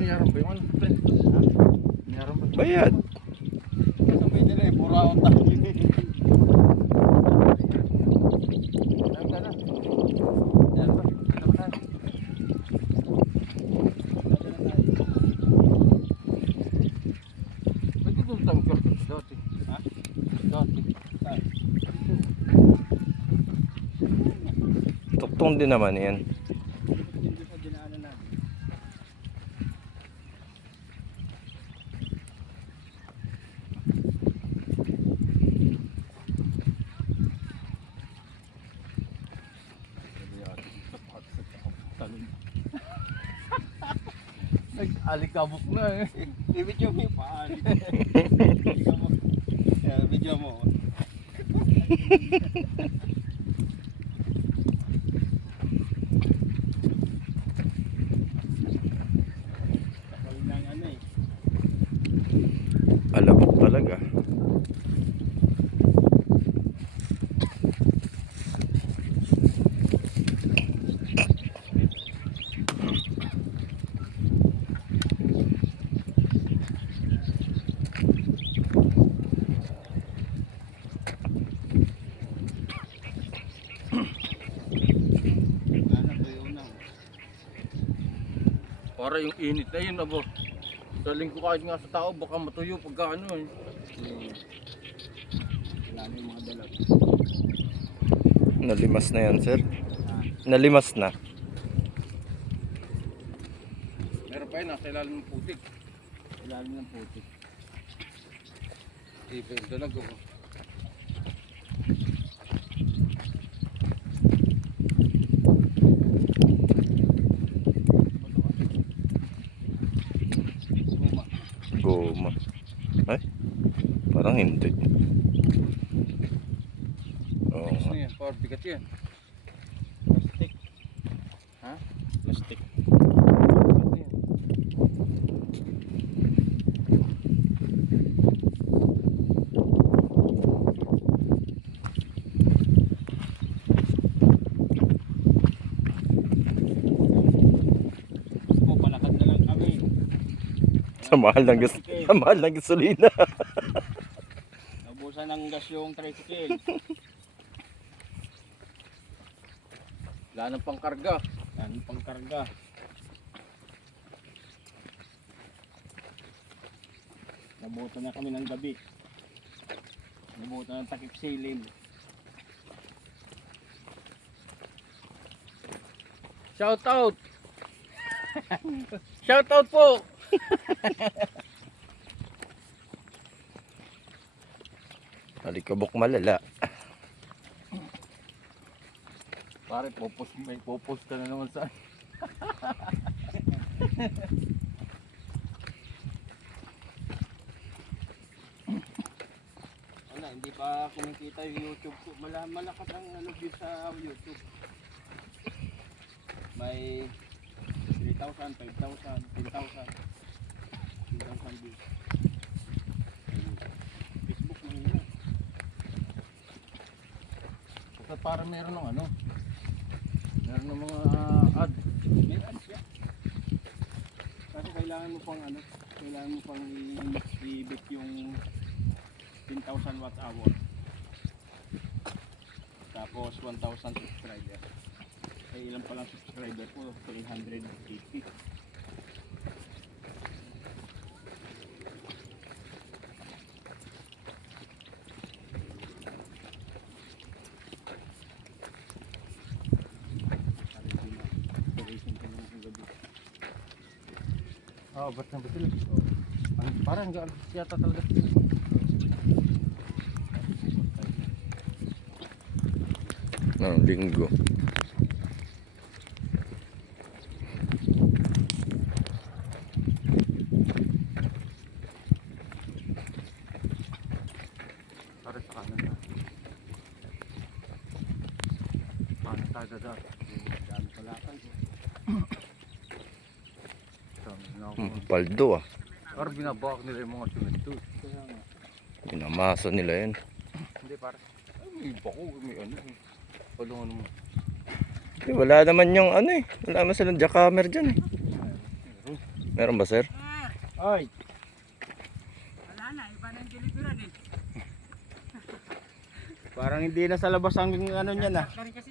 binayaran ba yung ano? Binayaran ba? Bayad. Sabi nila eh, pura on tayo. Ayun ka na. Ayan ba? Ano ba tayo? Ba't ito tayo magkartos dati? Ha? Dati. Tuktong din naman yan. Hindi sa dinaanan natin. Nag-alikabok na eh. I-video mo yung paan. Video mo. Kapal ng ano eh. Alabok talaga. Ano po yung unang? Para yung init na yun, abo. Saling ko kahit nga sa tao, baka matuyo pagka ano eh. Wala na yung mga dalag. Nalimas na yan, sir. Nalimas na. Meron pa yun, nasa ilalim ng putik. Ilalim ng putik. Iba yung dalag ako. Goma. Ay, parang hindi. Oo. Ano yan? Power bigat yan. Plastic. Ha? Plastic. Bigat yan. Po, palakad na lang kami. Sa mahal ng gas, sa mahal ng gasolina. Nabusan ng gas yung tricycle. Wala nang pangkarga. Yan, pangkarga. Nabutan na kami ng gabi. Nabutan ng takip silim. Shout out! Shout out po! Alikabok malala. Pare, may popost ka na naman sa... Wala, hindi pa kumikita yung YouTube ko. Malakas ang ano view sa YouTube. May 3,000, 5,000, 10,000. 10,000 views. Facebook mo yun. Basta para meron ng ano. Meron ng mga ad. May ads siya. Kasi kailangan mo pang ano, kailangan mo pang i-bit yung 10,000 watt hour. Tapos 1,000 subscriber. Kaya ilan pa lang subscriber ko? 350. Ba't na ba sila? Parang hanggang yata talaga. Linggo. Para sa kanan na. Paano tayo dati? Dami pala ka. Paldo ah. Parang binabawak nila yung mga simento. Kaya nga. Pinamasa nila yan. Hindi para. Ay, may bako, may ano eh. Palungan mo. Wala naman yung ano eh. Wala naman silang jackhammer dyan eh. Meron ba, sir? Oy. Wala na, iba na yung deliveran eh. Parang hindi na sa labas ang ano niyan ah. Kasi